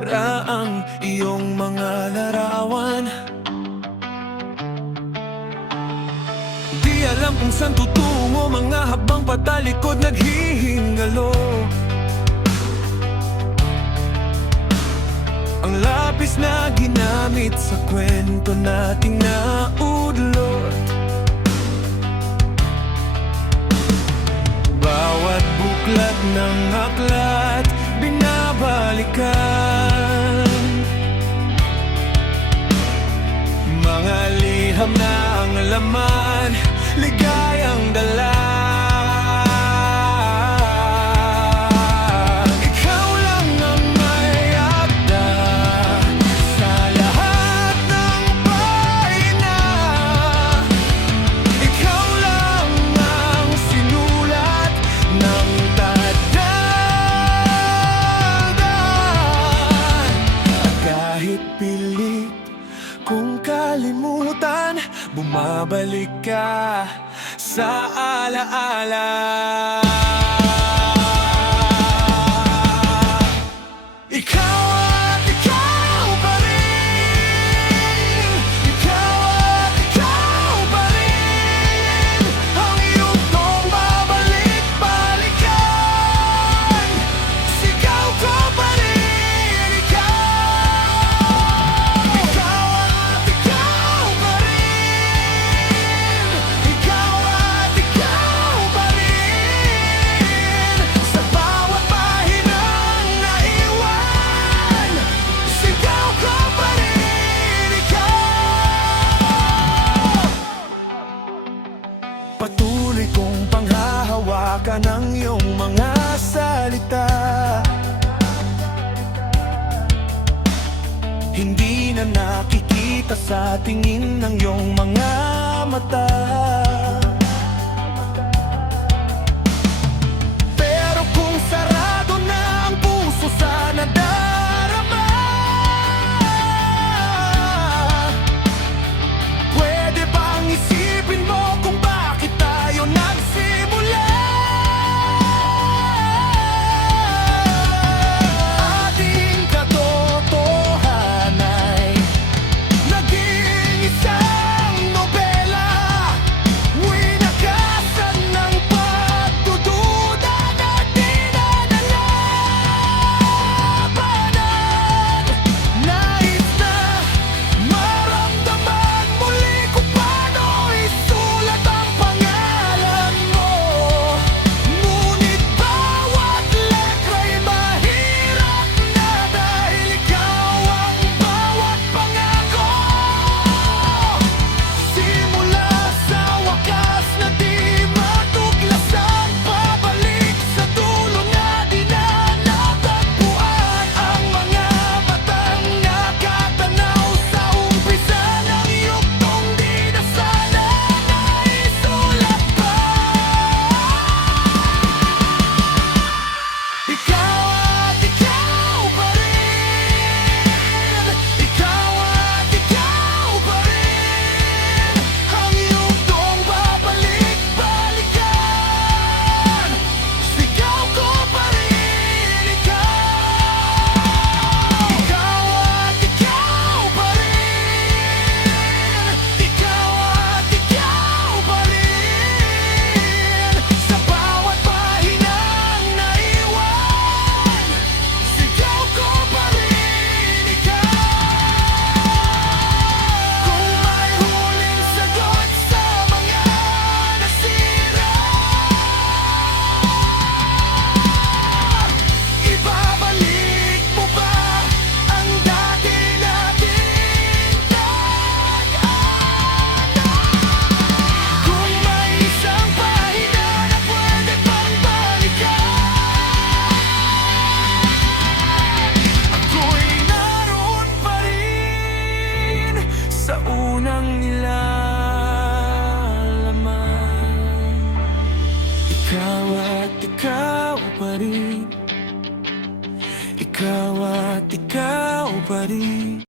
raang iyong mga larawan. Di alam kung saan tutungo, mga habang patalikod naghihingalo. Ang lapis na ginamit sa kwento nating naudlot. Bawat buklat ng aklat binabalikan, mga liham na ang laman, ligayang dala. Ikaw lang ang may akda sa lahat ng pahina. Ikaw lang ang sinulat ng tadhana. At kahit pilit kung kalimutan, bumabalik ka sa alaala. Ikaw at ikaw pa rin. Ikaw at ikaw pa rin. Ang yugtong babalik-balikan. Sigaw ko pa rin. Ikaw at ikaw pa rin. Ikaw at ikaw pa rin. Sa bawat pahinang naiwan, sigaw ko pa rin. Ikaw. Patuloy kong panghahawakan ang iyong mga salita. Hindi na nakikita sa tingin ng iyong mga mata. Pero kung sarado na ang puso sa nadarama, pwede bang isipin mo kung bakit tayo nagsimula? Ating katotohanan ay naging isang nobela, winakasan ng pagdududa na dinadalabanan. Nais na maramdaman muli kung paano isulat ang pangalan mo. Ngunit bawat letra'y mahirap na dahil ikaw ang bawat pangako. Simula sa wakas na di matuklasan, pabalik sa dulo na di na natagpuan. Ang mga matang nakatanaw sa umpisa ng yugtong di na sana naisulat pa. Ikaw at ikaw pa rin. Ikaw at ikaw pa rin. Ang yugtong babalik-balikan. Sigaw ko pa rin. Ikaw. Ikaw at ikaw pa rin. Ikaw at ikaw pa rin. Sa bawat pahinang naiwan, sigaw ko pa rin. Ikaw. Kung may huling sagot sa mga nasira, ibabalik mo ba ang dati nating tag-ana? Kung may isang pahina na pwede pang balikan, ako'y naroon pa rin sa unang nilalaman. Ikaw at ikaw pa rin. Ikaw at ikaw pa rin.